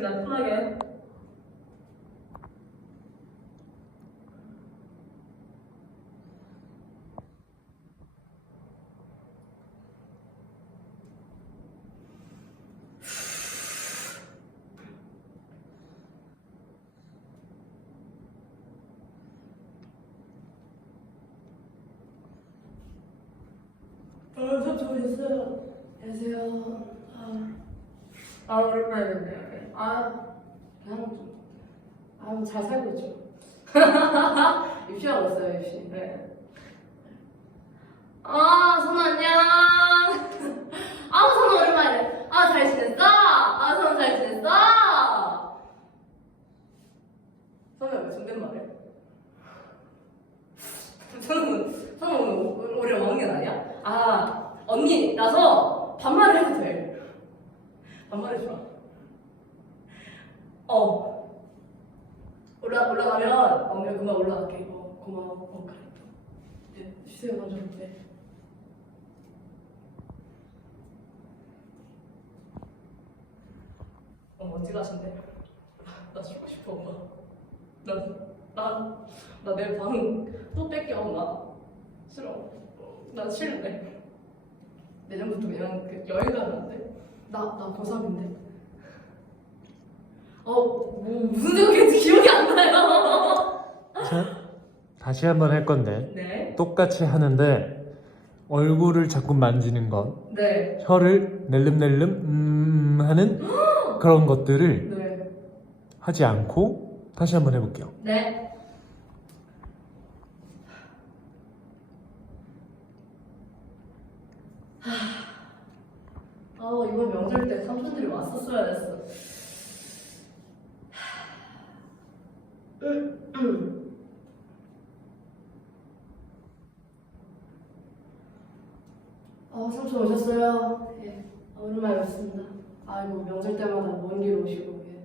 있습니다. 편하게. 아, 참 좋으셨어요. 안녕하세요. 아, 아 오랜만이네요. 아, 그냥 좀, 아, 뭐잘 살고 있죠. 입시하고 있어요, 입시. 네. 아, 선우 안녕. 아, 선우 오랜만이네. 아, 잘 지냈어? 아, 선우 잘 지냈어? 선우야, 왜 존댓말해? 선우, 선우 오늘 우리 왕년 아니야? 아, 언니라서 반말을 해도 돼. 반말해줘. 어. 올라, 올라갈게. 어, 고마워. 어, 그래. 네, 쉬세요, 먼저. 네. 어, 어디 가신대? 나 죽고 싶어, 엄마. 나, 나, 나내 방 또 뺏겨, 엄마. 싫어. 나 싫은데. 내년부터 그냥 그 여행 가면 안 돼? 나, 나 고3인데. 어, 뭐, 무슨 생각인지 기억이 안 나요. 자, 다시 한번 할 건데 네. 똑같이 하는데 얼굴을 자꾸 만지는 것, 네. 혀를 낼름낼름 음 하는 그런 것들을 네. 하지 않고 다시 한번 해볼게요. 네. 하... 아, 이번 명절 때 삼촌들이 왔었어야 됐어. 음, 음. 아, 삼촌 오셨어요? 예. 아, 오랜만에 뵙습니다. 아이고, 명절 때마다 먼 길 오시고, 예.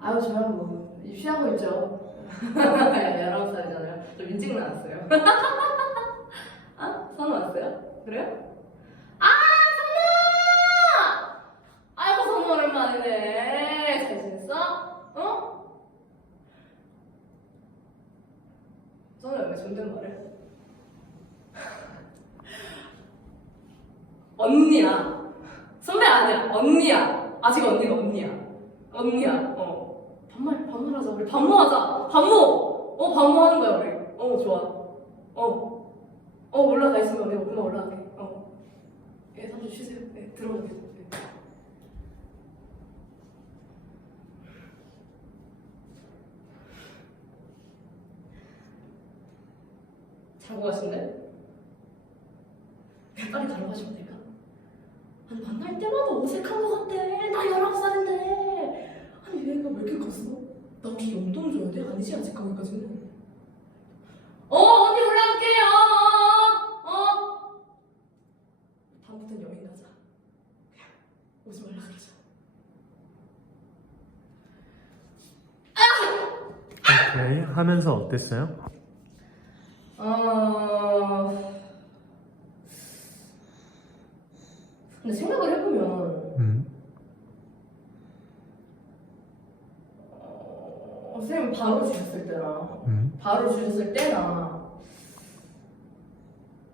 아유, 저는 뭐, 입시하고 있죠. 19살이잖아요. 좀 일찍 나왔어요. 아? 선우 왔어요? 그래요? 아, 선우! 아이고, 선우 오랜만이네. 잘 지냈어? 어? 선우야, 왜 존댓말해? 언니야. 선배 아니야. 언니야. 아직 언니가 언니야. 언니야. 어. 반말, 반말하자. 우리 반모하자. 반모! 어, 반모하는 거야, 우리. 어, 좋아. 어. 어, 올라가 있으면 내가 금방 올라갈게. 어. 예, 삼촌 쉬세요. 네, 들어가세요. 네. 자고 가신대? 빨리 가러 가시면 될까? 만날 때마다 어색한 것 같아. 나 19살인데. 아니 얘가 왜 이렇게 컸어? 나키 용돈 줘야 돼? 아니지 아직 거기까지는? 어 언니 올라갈게요. 어? 다음부터는 여행 가자. 그냥 오지 말라 그러자. 오케이. 하면서 어땠어요? 어... 근데 생각을 해보면 음, 어, 선생님 바로 주셨을 때나 음, 바로 주셨을 때나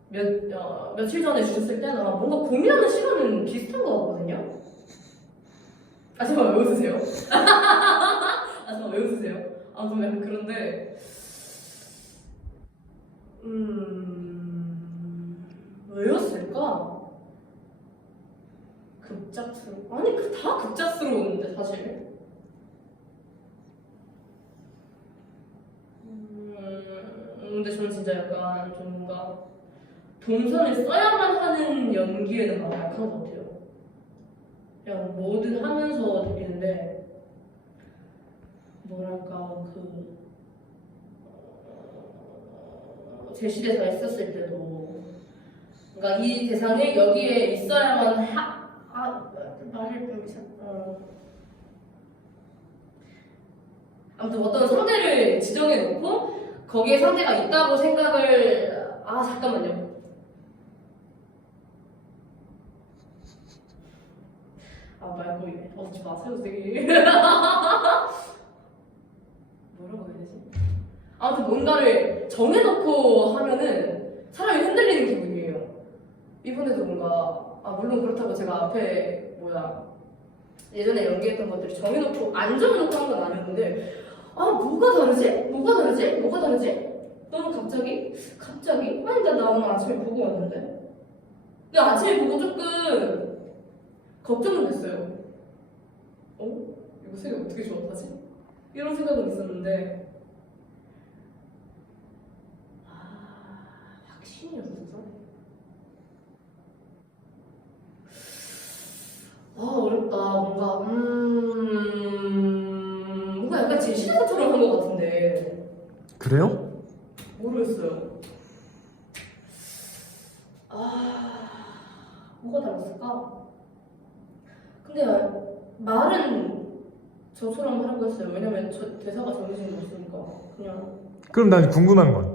몇, 어, 며칠 전에 주셨을 때나 뭔가 고민하는 시간은 비슷한 것 같거든요? 아 잠깐만 왜 웃으세요? 아 잠깐만 왜 웃으세요? 아 좀 약간 그런데 음... 왜였을까? 급작스러워 아니 그 다 급작스러운데 사실 음, 근데 저는 진짜 약간 좀 뭔가 동선을 써야만 하는 연기에는 많이 약한 것 같아요. 그냥 뭐든 하면서 느끼는데 뭐랄까 그 어, 제시대사가 있었을 때도 그러니까 이 대상에 여기에 있어야만 하, 아 말을 좀 이상 어. 아무튼 어떤 상대를 지정해 놓고 거기에 상대가 있다고 생각을 아 잠깐만요. 아 말고 얻지 마세요 선생님. 뭐라고 해야 되지? 아무튼 뭔가를 정해놓고 하면은 사람이 흔들리는 기분이에요. 이번에도 뭔가 아 물론 그렇다고 제가 앞에 뭐야 예전에 연기했던 것들이 정해놓고 안 정해놓고 한 건 아니었는데 아 뭐가 다르지? 뭐가 다르지? 뭐가 다르지? 너는 갑자기? 갑자기? 아니 나, 나 오늘 아침에 보고 왔는데 근데 아침에 보고 조금 걱정은 됐어요 어? 이거 생각 어떻게 좋았다지? 이런 생각은 있었는데 아 확신이었었어? 아 어렵다 뭔가 음 뭔가 약간 제 시대처럼 한 것 같은데 그래요? 모르겠어요 아 뭐가 달랐을까? 근데 말은 저처럼 하라고 했어요 왜냐면 저 대사가 정해진 게 없으니까 그냥 그럼 난 궁금한 건